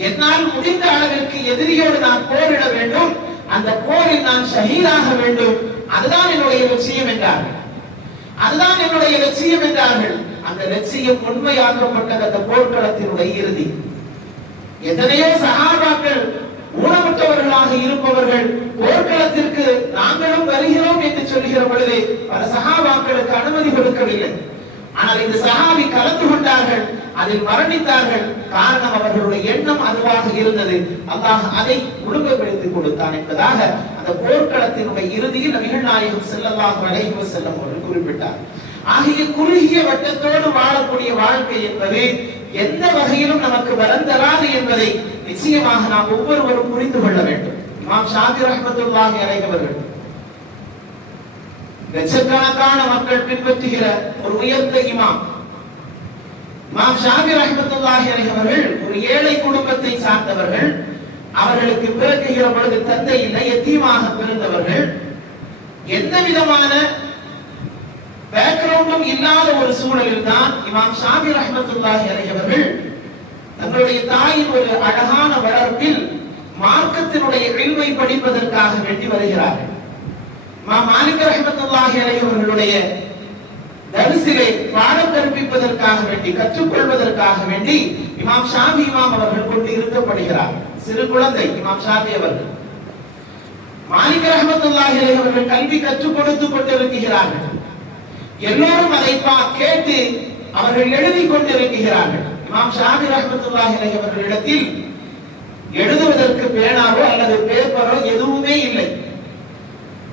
என்னால் முடிந்த அளவிற்கு எதிரியோடு நான் போரிட வேண்டும், அந்த போரில் நான் ஷஹீதாக வேண்டும், அதுதான் என்னுடைய லட்சியம் என்றார்கள். அதுதான் என்னுடைய லட்சியம் என்றார்கள். அந்த லட்சியம் உண்மையாக்கப்பட்டது அந்த போர்க்களத்தினுடைய இறுதி. எத்தனையோ சஹாபாக்கள் ஊனமுற்றவர்களாக இருப்பவர்கள் போர்க்களத்திற்கு நாங்களும் வருகிறோம் என்று சொல்லுகிற பொழுது பல சஹாபாக்களுக்கு அனுமதி கொடுக்கவில்லை. ஆனால் இந்த சஹாபி கலந்து கொண்டார்கள், அதில் மரணித்தார்கள். காரணம் அவர்களுடைய எண்ணம் அதுவாக இருந்தது. அல்லாஹ் அதை ஒழுங்குபடுத்தி கொடுத்தான் என்பதாக அந்த போர்க்களத்தினுடைய இறுதியில் நபிகள் நாயகம் ஸல்லல்லாஹு அலைஹி வஸல்லம் அவர்கள் குறிப்பிட்டார். ஆகிய குறுகிய வட்டத்தோடு வாழக்கூடிய வாழ்க்கை என்பது எந்த வகையிலும் நமக்கு பலன் தராது என்பதை நிச்சயமாக நாம் ஒவ்வொருவரும் புரிந்து கொள்ள வேண்டும். இமாம் ஷாஃபி ரஹ்மத்துல்லாஹி அலைஹி அவர்கள் லட்சக்கணக்கான மக்கள் பின்பற்றுகிற ஒரு உயர்ந்த இமாம். இமாம் ஷாஃபி ரஹ்மத்துல்லாஹி அலைஹி அவர்கள் ஒரு ஏழை குடும்பத்தை சார்ந்தவர்கள். அவர்களுக்கு பிறக்குகிற பொழுது தந்தை இல்லை, யத்தீமாக பிறந்தவர்கள். எந்த விதமான பேக்ரவுண்டும் இல்லாத ஒரு சூழலில் தான் இமாம் ஷாஃபி ரஹ்மத்துல்லாஹி அலைஹி அவர்கள் தங்களுடைய தாயின் ஒரு அழகான வளர்ப்பில் மார்க்கத்தினுடைய இல்மை படிப்பதற்காக வேண்டி வருகிறார்கள். இமாம் மாலிக் ரஹ்மத்துல்லாஹி அலைஹி அவர்களுடைய தரிசிலே பாடம் கற்பிப்பதற்காக வேண்டி, கற்றுக்கொள்வதற்காக வேண்டி இமாம் ஷாஃபி இமாம் அவர்கள் கொண்டு இருக்கப்படுகிறார். சிறு குழந்தை இமாம் ஷாஃபி அவர்கள். மாலிக் ரஹ்மத்துல்லாஹி அலைஹி அவர்கள் கல்வி கற்றுக் கொடுத்துக் கொண்டிருக்கிறார்கள். எல்லோரும் அதை கேட்டு அவர்கள் எழுதி கொண்டிருக்கிறார்கள். இமாம் ஷாஃபி ரஹ்மத்துல்லாஹி அலைஹி அவர்களிடத்தில் எழுதுவதற்கு பேனாவோ அல்லது பேப்பரோ எதுவுமே இல்லை.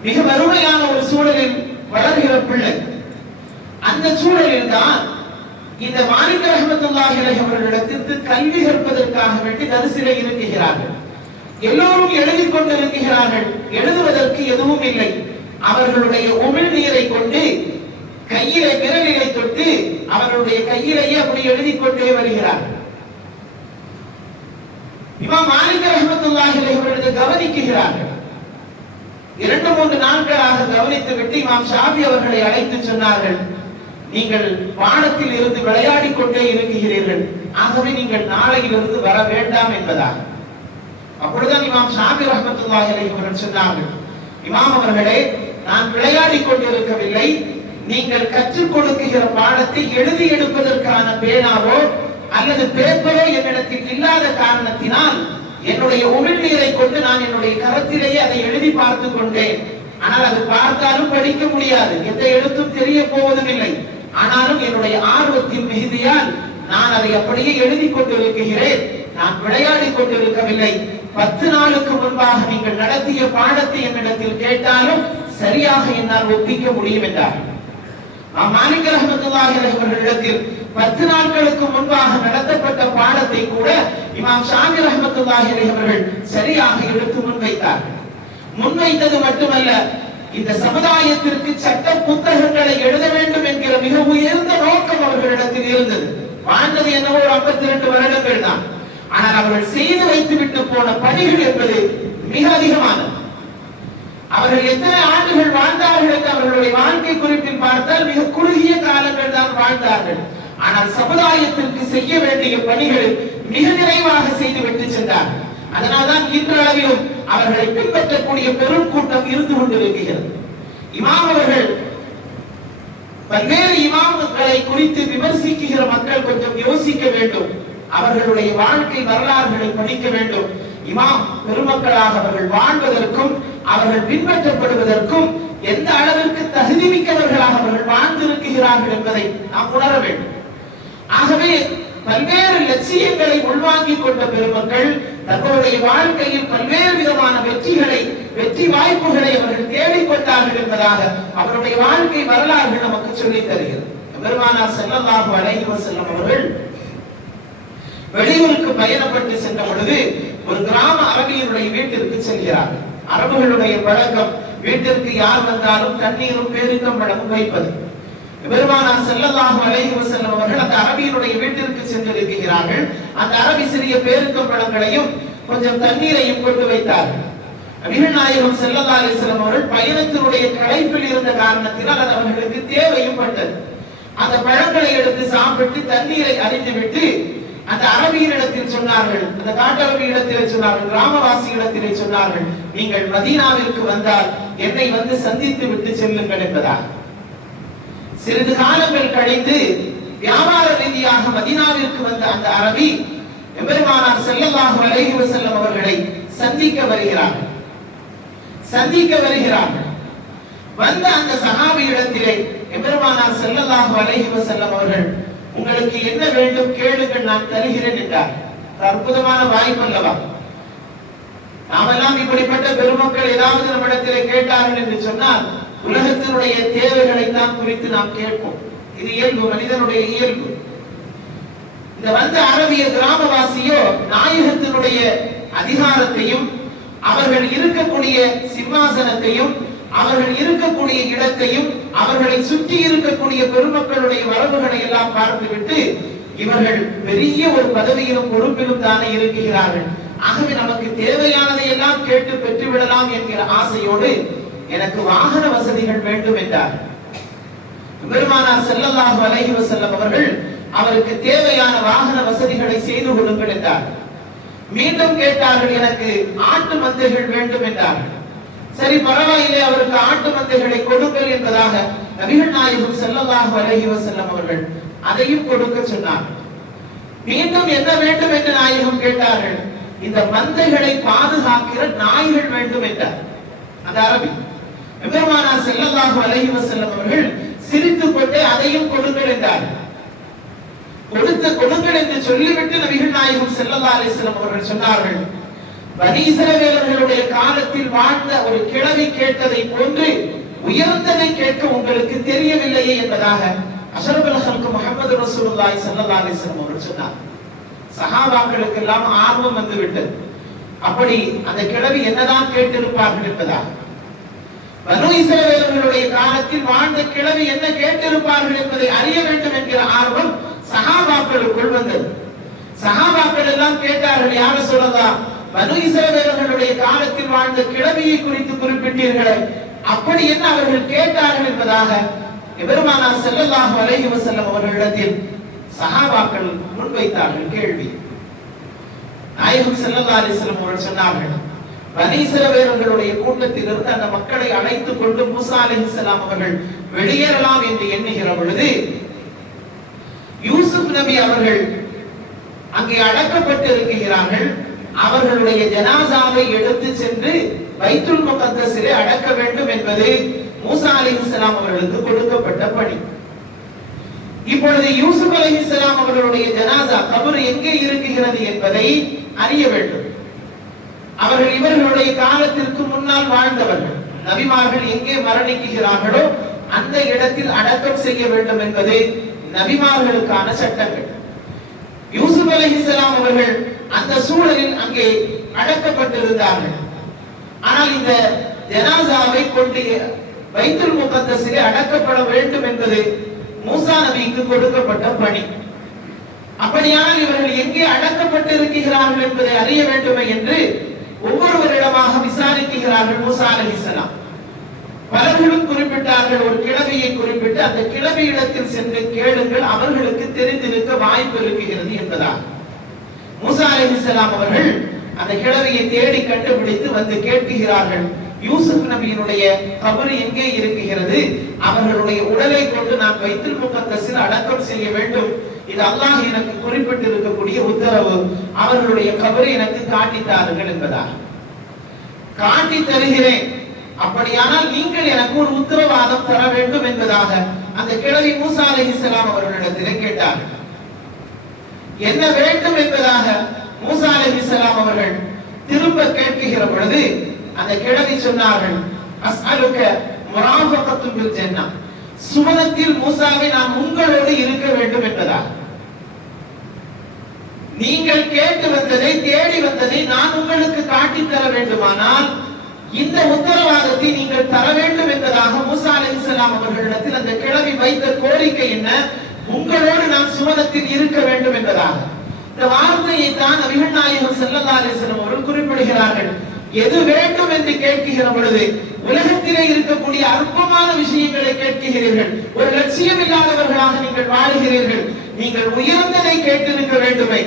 மிக வறுமையான ஒரு சூழலில் வளர்கிற பிள்ளை. அந்த சூழலில் தான் இந்த மாலிக் ரஹ்மத்துல்லாஹி அலைஹி அவர்களிடத்திற்கு கல்வி கற்பதற்காக வேண்டி தரிசிலே இருக்கிறார்கள். எல்லோரும் எழுதி கொண்டிருக்கிறார்கள், எழுதுவதற்கு எதுவும் இல்லை. அவர்களுடைய உமிழ் நீரை கொண்டு கையிலே விரலிலை தொட்டு அவர்களுடைய கையிலேயே அப்படி எழுதி கொண்டே வருகிறார்கள். இமாம் மாலிக் ரஹ்மத்துல்லாஹி அலைஹி அவர்கள் கவனிக்கிறார்கள். 2-3 நாட்களாக கவனித்து விட்டு இமாம் ஷாஃபி அவர்களை அழைத்து சொன்னார்கள், நீங்கள் பாடத்தில் இருந்து விளையாடி கொண்டே இருக்கிறீர்கள், ஆகவே நீங்கள் நாளையிலிருந்து வர வேண்டாம் என்பதாக. அப்பொழுதுதான் இமாம் ஷாஃபி ரஹ்மத்துல்லாஹி அலைஹி அவர்கள் சொன்னார்கள், இமாம் அவர்களே, நான் விளையாடி கொண்டிருக்கவில்லை, நீங்கள் கற்றுக் கொடுக்கிற பாடத்தை எழுதி எடுப்பதற்கான பேனாவோ அல்லது பேப்பரோ என்னிடத்தில் இல்லாத காரணத்தினால் என்னுடைய உமிழ்நீரை கொண்டு நான் என்னுடைய கரத்திலேயே அதை எழுதி பார்த்து கொண்டேன். ஆனால் அது பார்த்தாலும் படிக்க முடியாது, எந்த எழுத்தும் தெரிய போவதும் இல்லை. ஆனாலும் என்னுடைய ஆர்வத்தின் மிகுதியால் நான் அதை அப்படியே எழுதி கொண்டிருக்கிறேன், நான் விளையாடி கொண்டிருக்கவில்லை. 10 நாளுக்கு முன்பாக நீங்கள் நடத்திய பாடத்தை என்னிடத்தில் கேட்டாலும் சரியாக என்னால் ஒப்பிக்க முடியும் என்றார். மாலிக் ரஹ்மத்துல்லாஹி அலைஹி அவர்களிடத்தில் 10 நாட்களுக்கு முன்பாக நடத்தப்பட்ட பாடத்தை கூட இமாம் ஷாஃபி ரஹ்மத்துல்லாஹி அலைஹி அவர்கள் சரியாக எடுத்து முன்வைத்தார்கள். முன்வைத்தது மட்டுமல்ல, இந்த சமுதாயத்திற்கு சட்ட புத்தகங்களை எழுத வேண்டும் என்கிற மிக உயர்ந்த நோக்கம் அவர்களிடத்தில் இருந்தது. வாழ்ந்தது என்னவோ 52 வருடங்கள் தான். ஆனால் அவர்கள் செய்து வைத்து விட்டு போன பணிகள் என்பது மிக அதிகமானது. அவர்கள் எத்தனை ஆண்டுகள் வாழ்ந்தார்கள் என்று அவர்களுடைய வாழ்க்கை குறிப்பில் பார்த்தால் மிக குறுகிய காலங்கள் தான் வாழ்ந்தார்கள். ஆனால் சமுதாயத்திற்கு செய்ய வேண்டிய பணிகள் மிக நிறைவாக செய்துவிட்டு சென்றார்கள். அதனால்தான் இன்றளவிலும் அவர்களை பின்பற்றக்கூடிய பெரும் கூட்டம் இருந்து கொண்டிருக்கிறது. இமாம் அவர்கள் பல்வேறு இமாம்களை குறித்து விமர்சிக்கிற மக்கள் கொஞ்சம் யோசிக்க வேண்டும், அவர்களுடைய வாழ்க்கை வரலாறுகளை படிக்க வேண்டும். இமாம் பெருமக்களாக அவர்கள் வாழ்வதற்கும் அவர்கள் பின்பற்றப்படுவதற்கும் எந்த அளவிற்கு தகுதி மிக்கவர்களாக அவர்கள் வாழ்ந்திருக்கிறார்கள் என்பதை நாம் உணர வேண்டும். ஆகவே பல்வேறு லட்சியங்களை உள்வாங்கிக் கொண்ட பெருமக்கள் தங்களுடைய வாழ்க்கையில் பல்வேறு விதமான வெற்றி வாய்ப்புகளை அவர்கள் தேடிக்கொண்டார்கள் என்பதாக அவருடைய வாழ்க்கை வரலாறு நமக்கு சொல்லித் தருகிறது. பெருமானார் ஸல்லல்லாஹு அலைஹி வஸல்லம் அவர்கள் வெளியூருக்கு பயணப்பட்டு சென்ற பொழுது ஒரு கிராம அரபியருடைய வீட்டிற்கு செல்கிறார்கள். அரபுகளுடைய பழக்கம் வீட்டிற்கு யார் வந்தாலும் தண்ணீரும் பேரித்தம்பழமும் வைப்பது. பெருமானார் ஸல்லல்லாஹு அலைஹி வஸல்லம் அவர்கள் அந்த அரபியருடைய வீட்டிற்கு சென்றிருக்கிறார்கள். அந்த அரபி சிறிய பேரித்தம்பழங்களையும் கொஞ்சம் தண்ணீரையும் கொண்டு வைத்தார்கள். நபிகள் நாயகம் ஸல்லல்லாஹு அலைஹி வஸல்லம் அவர்கள் பயணத்தினுடைய களைப்பில் இருந்த காரணத்தினால் அது அவர்களுக்கு தேவையும் பட்டது. அந்த பழங்களை எடுத்து சாப்பிட்டு தண்ணீரை அருந்திவிட்டு அந்த அரபியரிடத்தில் சொன்னார்கள், அந்த காட்டரபியிடத்தில் சொன்னார்கள், கிராமவாசிகளிடத்திலே சொன்னார்கள், நீங்கள் மதீனாவிற்கு வந்தால் என்னை வந்து சந்தித்து விட்டு செல்லுங்கள் என்பதாக. சிறிது காலங்கள் கழிந்து வியாபார ரீதியாக மதீனாவிற்கு வந்த அந்த அரபி எம்பெருமானார் ஸல்லல்லாஹு அலைஹி வஸல்லம் அவர்களை சந்திக்க வருகிறார்கள். வந்த அந்த சஹாபியிடத்திலே எம்பெருமானார் ஸல்லல்லாஹு அலைஹி வஸல்லம் அவர்கள், உங்களுக்கு என்ன வேண்டும் கேளுங்கள், நான் தருகிறேன் என்றார். அற்புதமான வாய்ப்பு அல்லவா? நாமெல்லாம் இப்படிப்பட்ட பெருமக்கள் ஏதாவது நம்மிடத்திலே கேட்டார்கள் என்று சொன்னால் உலகத்தினுடைய தேவைகளை தான் குறித்து நாம் கேட்போம். இது இயல்பு, மனிதனுடைய இயல்பு. இந்த வந்த அரபிய கிராமவாசியோ நாயகத்தினுடைய அதிகாரத்தையும் அவர்கள் இருக்கக்கூடிய சிம்மாசனத்தையும் அவர்கள் இருக்கக்கூடிய இடத்தையும் அவர்களை சுற்றி இருக்கக்கூடிய பெருமக்களுடைய வரவுகளை எல்லாம் பார்த்துவிட்டு இவர்கள் பெரிய ஒரு பதவியிலும் பொறுப்பிலும் தானே இருக்கிறார்கள், ஆகவே நமக்கு தேவையானதை எல்லாம் கேட்டு பெற்றுவிடலாம் என்கிற ஆசையோடு எனக்கு வாகன வசதிகள் வேண்டும் என்றார். பெருமானார் ஸல்லல்லாஹு அலைஹி வஸல்லம் அவர்கள் அவருக்கு தேவையான வாகன வசதிகளை செய்து கொடுங்கள் என்றார். மீண்டும் கேட்டார்கள், எனக்கு ஆட்டு மந்தைகள் வேண்டும் என்றார்கள். சரி, பரவாயில்லை, அவருக்கு ஆட்டு மந்தைகளை கொடுங்கள் என்பதாக நபிகள் நாயகம் ஸல்லல்லாஹு அலைஹி வஸல்லம் அவர்கள் அதையும் கொடுக்க சொன்னார். மீண்டும் என்ன வேண்டும் என்று நாயகம் கேட்டார்கள். இந்த மந்தைகளை பாதுகாக்கிற நாய்கள் வேண்டும் என்றார். அந்த அரபி. பெருமானார் ஸல்லல்லாஹு அலைஹி வஸல்லம் அவர்கள் சிரித்துக் கொண்டே அதையும் கொடுங்கள் என்றார். கொடுங்கள் என்று சொல்லிவிட்டு நபிகள் நாயகம் ஸல்லல்லாஹு அலைஹி வஸல்லம் அவர்கள் சொன்னார்கள், பனி இஸ்ரவேலர்களுடைய காலத்தில் வாழ்ந்த ஒரு கிழவி கேட்டதை போன்று உயர்ந்ததை கேட்க உங்களுக்கு தெரியவில்லையே என்பதாக அஷ்ரஃபுல் ஹல்க் முஹம்மது ரசூலுல்லாஹி ஸல்லல்லாஹு அலைஹி வஸல்லம் அவர்கள் சொன்னார். சஹாபாக்களுக்கு எல்லாம் ஆர்வம் வந்து விட்டது. அப்படி அந்த கிழவி என்னதான் கேட்டிருப்பார்கள் என்பதாக. பனு இஸ்ரவேலர்களுடைய காலத்தில் வாழ்ந்த கிழவி என்ன கேட்டிருப்பார்கள் என்பதை அறிய வேண்டும் என்கிற ஆர்வம் சஹாபாக்களுக்குள் வந்தது. சஹாபாக்கள் எல்லாம் கேட்டார்கள், யார சொல்லலாம், பனு இஸ்ரவேலர்களுடைய காலத்தில் வாழ்ந்த கிழவியை குறித்து குறிப்பிட்டீர்களே, அப்படி என்ன அவர்கள் கேட்டார்கள் என்பதாக பெருமானார் ஸல்லல்லாஹு அலைஹி வஸல்லம் அவர்களிடத்தில் சஹாபாக்கள் முன்வைத்தார்கள் கேள்வி. நாயகம் ஸல்லல்லாஹு அலைஹி வஸல்லம் அவர்கள் சொன்னார்கள், பனி இஸ்ரவேலர்களுடைய கூட்டத்தில் இருந்து அந்த மக்களை அழைத்துக் கொண்டு மூசா அலைஹிஸ்ஸலாம் அவர்கள் வெளியேறலாம் என்று எண்ணுகிற பொழுது யூசுப் நபி அவர்கள் அங்கே அடக்கப்பட்டு இருக்கிறார்கள். அவர்களுடைய ஜனாசாவை எடுத்து சென்று பைத்துல் முகத்தஸிலே அடக்க வேண்டும் என்பது மூசா அலைஹிஸ்ஸலாம் அவர்களுக்கு கொடுக்கப்பட்ட பணி. இப்பொழுது யூசுப் அலைஹிஸ்ஸலாம் அவர்களுடைய ஜனாசா கபர் எங்கே இருக்கிறது என்பதை அறிய வேண்டும். அவர்கள் இவர்களுடைய காலத்திற்கு முன்னால் வாழ்ந்தவர்கள். நபிமார்கள் எங்கே மரணிக்கிறார்களோ அந்த இடத்தில் அடக்கம் செய்ய வேண்டும் என்பது நபிமார்களுக்கான சட்டங்கள். யூசுப் அலைஹிஸ்ஸலாம் அவர்கள் அந்த சூழலில் அங்கே அடக்கப்பட்டிருந்தார்கள். ஆனால் இந்த ஜனாசாவை கொண்டு பைத்துல் முகத்தஸிலே அடக்கப்பட வேண்டும் என்பது மூசா நபிக்கு கொடுக்கப்பட்ட பணி. அப்படியானால் இவர்கள் எங்கே அடக்கப்பட்டிருக்கிறார்கள் என்பதை அறிய வேண்டுமே என்று ஒவ்வொருவரிடமாக விசாரிக்கிறார்கள் மூசா அலைஹிஸ்ஸலாம். பலர்களும் குறிப்பிட்டார்கள், ஒரு கிழவியை குறிப்பிட்டு அந்த கிழவி இடத்தில் சென்று கேளுங்கள், அவர்களுக்கு தெரிந்திருக்க வாய்ப்பு இருக்கிறது என்பதாக. மூசா அலைஹிஸ்ஸலாம் அவர்கள் அந்த கிழவியை தேடி கண்டுபிடித்து வந்து கேட்கிறார்கள், யூசுப் நபியினுடைய கபர் எங்கே இருக்கிறது, அவர்களுடைய உடலை கொண்டு நான் பைத்துல் முகத்தஸில் அடக்கம் செய்ய வேண்டும், இது அல்லாஹ் எனக்கு குறிப்பிட்டு இருக்கக்கூடிய உத்தரவு, அவர்களுடைய கபரை எனக்கு காட்டித்தார்கள் என்பதாக. காட்டி தருகிறேன், அப்படியானால் நீங்கள் எனக்கு ஒரு உத்தரவாதம் தர வேண்டும் என்பதாக அந்த கிழவி மூசா அலைஹிஸ்ஸலாம் அவர்களிடத்தில் கேட்டார்கள். என்ன வேண்டும் என்பதாக மூசா அலைஹிஸ்ஸலாம் அவர்கள் திரும்ப கேட்கிற பொழுது அந்த கிழவி சொன்னார்கள், அஸ்அலுக முராஃபகத்து பில் ஜன்னah, சுவனத்தில் மூசாவை நான் உங்களோடு இருக்க வேண்டும் என்பதாக. நீங்கள் கேட்டு வந்ததை தேடி வந்ததை நான் உங்களுக்கு காட்டித் தர வேண்டுமானால் இந்த உத்தரவாதத்தை நீங்கள் தர வேண்டும் என்பதாக மூசா அலைஹிஸ்ஸலாம் அவர்களிடத்தில் அந்த கிழவி வைத்த கோரிக்கை என்ன, உங்களோடு நான் சுவனத்தில் இருக்க வேண்டும் என்பதாக. இந்த வார்த்தையை தான் நபிகள் நாயகம் ஸல்லல்லாஹு அலைஹி வஸல்லம் அவர்கள் குறிப்பிடுகிறார்கள். எது வேண்டும் என்று கேட்கிற பொழுது உலகத்திலே இருக்கக்கூடிய அற்பமான விஷயங்களை கேட்கிறீர்கள், ஒரு லட்சியம் இல்லாதவர்களாக நீங்கள் வாழுகிறீர்கள், நீங்கள் உயர்ந்ததை கேட்டிருக்க வேண்டுமே.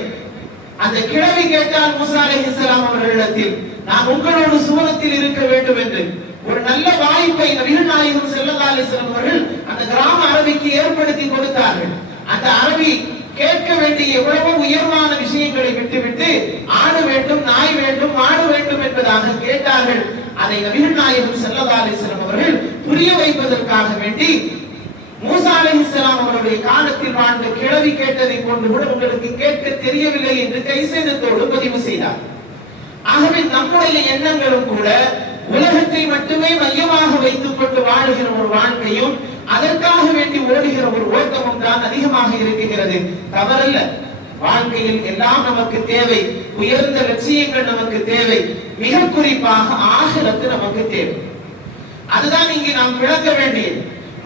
அந்த கிழவி கேட்டால் மூசா அலைஹிஸ்ஸலாம் அவர்களிடத்தில் நான் உங்களோடு சுவனத்தில் இருக்க வேண்டும் என்று ஒரு நல்ல வாய்ப்பை நபிகள் நாயகம் ஸல்லல்லாஹு அலைஹி வஸல்லம் அவர்கள் அந்த கிராம அரபிக்கு ஏற்படுத்தி கொடுத்தார்கள். அந்த அரபி கேட்க வேண்டிய எவ்வளவு உயர்வான விஷயங்களை விட்டுவிட்டு ஆடு வேண்டும், நாய் வேண்டும், மாடு வேண்டும் என்பதாக கேட்டார்கள். அதை நபிகள் நாயகம் ஸல்லல்லாஹு அலைஹி வஸல்லம் அவர்கள் புரிய வைப்பதற்காக வேண்டி மூசா அலைஹிஸ்ஸலாம் அவருடைய காலத்தில் வாழ்ந்த கிழவி கேட்டதை போன்று கூட உங்களுக்கு கேட்க தெரியவில்லை என்று கைசேதத்தோடு பதிவு செய்தார். ஆகவே நம்முடைய எண்ணங்களும் கூட உலகத்தை மட்டுமே மையமாக வைத்துக் கொண்டு வாழுகிற ஒரு வாழ்க்கையும் அதற்காக வேண்டி ஓடுகிற ஒரு ஓட்டமும் தான் அதிகமாக இருக்கிறது. தவறல்ல, வாழ்க்கையில் எல்லாம் நமக்கு தேவை, உயர்ந்த லட்சியங்கள் நமக்கு தேவை, மிக குறிப்பாக ஆகிரத்து நமக்கு தேவை. அதுதான் இங்கே நாம் விளக்க வேண்டியது.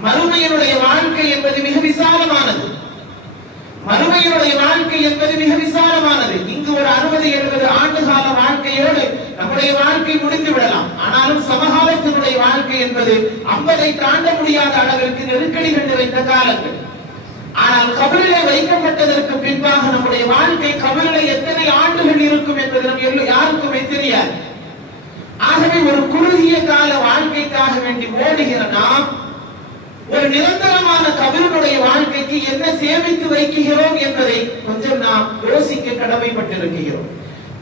மறுமையினுடைய வாழ்க்கை என்பது மிக விசாலமானது. மறுமையினுடைய வாழ்க்கை என்பது மிக விசாலமானது. இங்கு ஒரு 60-70 ஆண்டுகால வாழ்க்கையோடு நம்முடைய வாழ்க்கை முடிந்து விடலாம். ஆனாலும் சமகாலத்தினுடைய வாழ்க்கை என்பது 50ஐ தாண்ட முடியாத அளவிற்கு நெருக்கடிகள் நிறைந்த காலங்கள். ஆனால் கபரிலே வைக்கப்பட்டதற்கு பின்பாக நம்முடைய வாழ்க்கை கபரிலே எத்தனை ஆண்டுகள் இருக்கும் என்பது நம் யாருக்குமே தெரியாது. ஆகவே ஒரு குறுகிய கால வாழ்க்கைக்காக வேண்டி ஓடுகிற நாம் ஒரு நிரந்தரமான கபரினுடைய வாழ்க்கைக்கு என்ன சேமித்து வைக்கிறோம் என்பதை கொஞ்சம் நாம் யோசிக்க கடமைப்பட்டிருக்கிறோம்.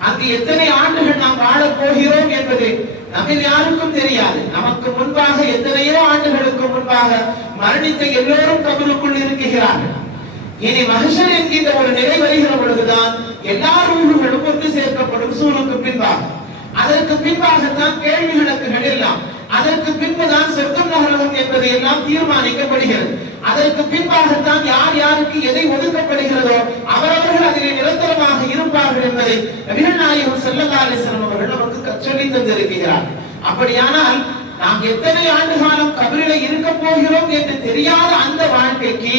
அங்கு எத்தனை ஆண்டுகள் நாம் வாழப் போகிறோம் என்பது நம்ம யாருக்கும் தெரியாது. நமக்கு முன்பாக எத்தனையோ ஆண்டுகளுக்கு முன்பாக மரணித்த எல்லோரும் கபருக்குள் இருக்கிறார்கள். இனி மஹ்ஷர் என்கின்ற ஒரு நிலை வருகிற பொழுதுதான் எல்லா ரூஹுகளும் ஒன்று சேர்க்கப்படும் சூருக்கு பின்பாக. அதற்கு பின்பாகத்தான் கேள்வி கணக்குகள் எல்லாம். அதற்கு பின்புதான் சொர்க்கம் நரகம் என்பது எல்லாம் தீர்மானிக்கப்படுகிறது. அதற்கு பின்பாகத்தான் யார் யாருக்கு எதை ஒதுக்கப்படுகிறதோ அவரவர்கள் அதிலே நிரந்தரமாக இருப்பார்கள் என்பதை நபிகள் நாயகம் ஸல்லல்லாஹு அலைஹி வஸல்லம் அவர்கள் நமக்கு சொல்லித் தந்திருக்கிறார். அப்படியானால் நாம் எத்தனை ஆண்டு காலம் கபரிலே இருக்க போகிறோம் என்று தெரியாத அந்த வாழ்க்கைக்கு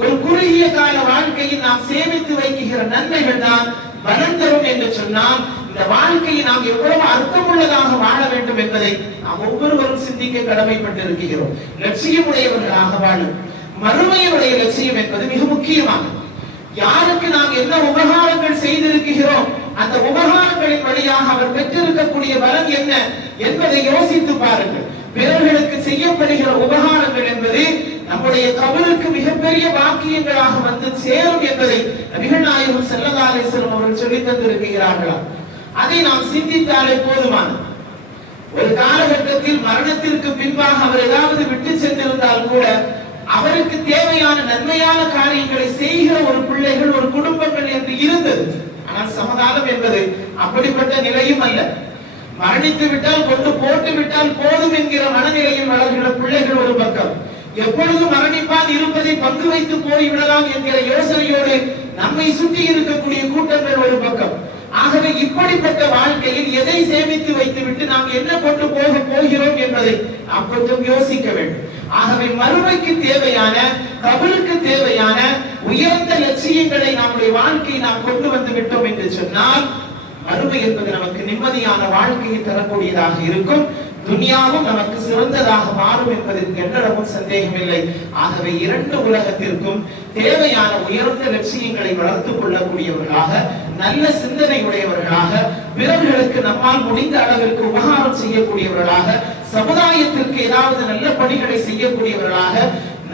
ஒரு குறுகிய கால வாழ்க்கையில் நாம் சேமித்து வைக்கிற நன்மைகள் தான் பலன் தரும் என்று சொன்னால் இந்த வாழ்க்கையை நாம் எவ்வளவு அர்த்தமுள்ளதாக வாழ வேண்டும் என்பதை நாம் ஒவ்வொருவரும் சிந்திக்க கடமைப்பட்டிருக்கிறோம். லட்சியமுடையவர்களாக வாழும். மறுமையினுடைய லட்சியம் என்பது மிக முக்கியமானது. யாருக்கு நாம் என்ன உபகாரங்கள் செய்திருக்கிறோம், அந்த உபகாரங்களின் வழியாக அவர் பெற்றிருக்கக்கூடிய பலன் என்ன என்பதை யோசித்து பாருங்கள். பிறர்களுக்கு செய்யப்படுகிற உபகாரங்கள் என்பது நம்முடைய கபருக்கு மிகப்பெரிய பாக்கியங்களாக வந்து சேரும் என்பதை நபிகள் நாயகம் ஸல்லல்லாஹு அலைஹி வஸல்லம் அவர்கள் சொல்லித் தந்திருக்கிறார்களா? அதை நாம் சிந்தித்தாலே போதுமானது. ஒரு காலகட்டத்தில் மரணத்திற்கு பின்பாக அவர் ஏதாவது விட்டு சென்றிருந்தால் கூட அவருக்கு தேவையான நன்மையான காரியங்களை செய்கிற ஒரு பிள்ளைகள், ஒரு குடும்பங்கள் என்று இருந்தது. ஆனால் சமகாலம் என்பது அப்படிப்பட்ட நிலையும் அல்ல. மரணித்து விட்டால் கொண்டு போட்டு விட்டால் போதும் என்கிற மனநிலையில் வளர்கிற பிள்ளைகள் ஒரு பக்கம், எப்பொழுது மரணிப்பான் இருப்பதை பங்கு வைத்து போய்விடலாம் என்கிற யோசனையோடு நம்மை சுற்றி இருக்கக்கூடிய கூட்டங்கள் ஒரு பக்கம். ஆகவே இப்படிப்பட்ட வாழ்க்கையில் எதை சேமித்து வைத்துவிட்டு நாம் என்ன கொண்டு போகிறோம் என்பதை நாம் கொஞ்சம் யோசிக்க வேண்டும். ஆகவே மறுமைக்கு தேவையான, கபருக்கு தேவையான உயர்ந்த லட்சியங்களை நம்முடைய வாழ்க்கையை நாம் கொண்டு வந்து விட்டோம் என்று சொன்னால் மறுமை என்பது நமக்கு நிம்மதியான வாழ்க்கையை தரக்கூடியதாக இருக்கும். துனியாவும் நமக்கு சிறந்ததாக மாறும் என்பதற்கு எந்தளவும் சந்தேகம் இல்லை. ஆகவே இரண்டு உலகத்திற்கும் தேவையான உயர்ந்த லட்சியங்களை வளர்த்துக் கொள்ளக்கூடியவர்களாக, நல்ல சிந்தனை உடையவர்களாக, பிறர்களுக்கு நம்மால் முடிந்த அளவிற்கு உபகாரம் செய்யக்கூடியவர்களாக, சமுதாயத்திற்கு ஏதாவது நல்ல பணிகளை செய்யக்கூடியவர்களாக,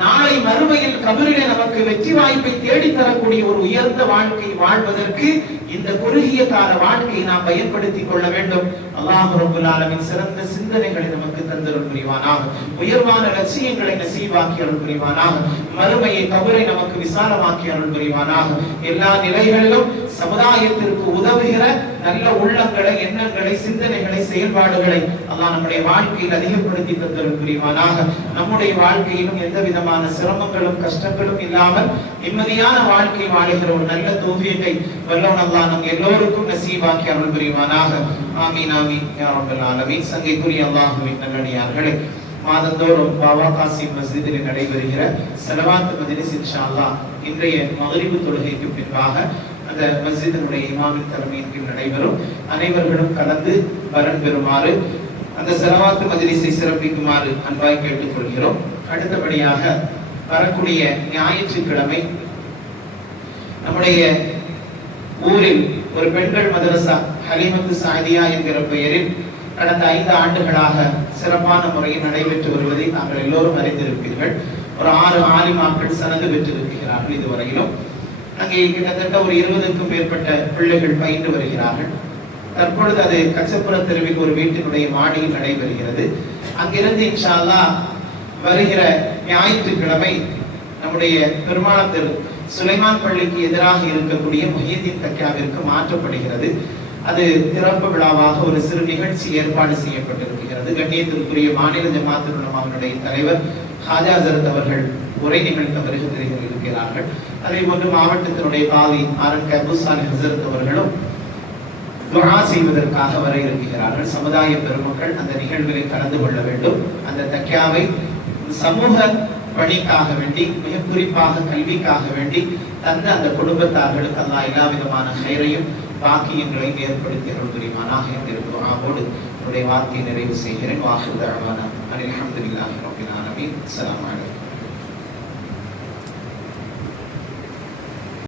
நாளை மறுமையில் கபரிலே நமக்கு வெற்றி வாய்ப்பை தேடித்தரக்கூடிய ஒரு உயர்ந்த வாழ்க்கை வாழ்வதற்கு இந்த குறுகிய கால வாழ்க்கையை நாம் பயன்படுத்திக் கொள்ள வேண்டும். அல்லாஹ் ரப்பல் ஆலமீன் சிறந்த சிந்தனைகளை நமக்கு தந்தருள் புரிவானாக. உயர்வான லட்சியங்களை நசீபாக்கி அருள் புரிவானாக. மறுமையை கபரை நமக்கு விசாலமாக்கி அருள் புரிவானாக. எல்லா நிலைகளிலும் சமுதாயத்திற்கு உதவுகிற நல்ல உள்ளங்களை, எண்ணங்களை, சிந்தனைகளை, செயல்பாடுகளை அல்லாஹ் நம்முடைய வாழ்க்கையில் அதிகப்படுத்தி தந்தருள் புரிவானாக. நம்முடைய வாழ்க்கையிலும் எந்த விதமான சிரமங்களும் கஷ்டங்களும் இல்லாமல் நிம்மதியான வாழ்க்கை வாழுகிற ஒரு நல்ல தௌஃபீகை வல்லவன் அல்லாஹ் நம் எல்லோருக்கும் நசீபாக்கி அருள் புரிவானாக. ஆமீன் ஆமீன் யா ரப்பல் ஆலமீன். சங்கைக்குரிய அல்லாஹ்வின் நல்லடியார்களே, மாதந்தோறும் பாபா காசிம் மஸ்ஜிதில் நடைபெறுகிற ஸலவாத் மஜ்லிஸ் இன்ஷா அல்லாஹ் இன்றைய மக்ரிப் தொழுகைக்கு பின்பாக அந்த மஸ்ஜிதினுடைய இமாமின் தலைமையின் கீழ் நடைபெறும். அனைவர்களும் கலந்து பலன் பெறுமாறு, அந்த ஸலவாத் மஜ்லிஸை சிறப்பிக்குமாறு அன்பாய் கேட்டுக் கொள்கிறோம். அடுத்தபடியாக வரக்கூடிய ஞாயிற்றுக்கிழமை நம்முடைய ஊரில் ஒரு பெண்கள் மதரசா ஹலீமத்து சாதியா என்கிற பெயரில் கடந்த 5 ஆண்டுகளாக சிறப்பான முறையில் நடைபெற்று வருவதை நாங்கள் எல்லோரும் அறிந்திருப்பீர்கள். ஒரு 6 ஆலிமாக்கள் சனது பெற்றிருக்கிறார்கள். இதுவரையிலும் அங்கே கிட்டத்தட்ட ஒரு 20க்கும் மேற்பட்ட பிள்ளைகள் பயின்று வருகிறார்கள். தற்பொழுது அது கச்சப்புறம் தெருவில் ஒரு வீட்டினுடைய மாடியில் நடைபெறுகிறது. அங்கிருந்து இன்ஷா அல்லாஹ் வருகிற ஞாயிற்றுக்கிழமை நம்முடைய பெருமாள் தெரு சுலைமான் பள்ளிக்கு எதிராக இருக்கக்கூடிய முஹியதீன் தக்கியாவிற்கு மாற்றப்படுகிறது. அது திறப்பு விழாவாக ஒரு சிறு நிகழ்ச்சி ஏற்பாடு செய்யப்பட்டிருக்கிறது. கண்ணியத்திற்குரிய மாநில ஜமாத்துல் உலமாவினுடைய தலைவர் ஹாஜா ஹசரத் அவர்கள் உரை நிகழ்த்த வருகிறார்கள் இருக்கிறார்கள். அதே போன்று மாவட்டத்தினுடைய காலி ஆரன் அபு சாலிஹ் ஹசரத் அவர்களும் துஆ செய்வதற்காக வர இருக்கிறார்கள். சமுதாய பெருமக்கள் அந்த நிகழ்வில் கலந்து கொள்ள வேண்டும். அந்த தக்கியாவை சமூக பணிக்காக வேண்டி, மிக குறிப்பாக கல்விக்காக வேண்டி தந்த அந்த குடும்பத்தார்களுக்கு அல்லாஹ் எல்லா விதமான ஹைரையும் பாக்கியங்களை ஏற்படுத்தி அருள் புரிவானாக என்கிற துஆவோடு என்னுடைய வார்த்தையை நிறைவு செய்கிறேன். வாஹிர் தஅவானா அல்ஹம்துலில்லாஹி ரப்பில் ஆலமீன். அஸ்ஸலாமு அலைக்கும்.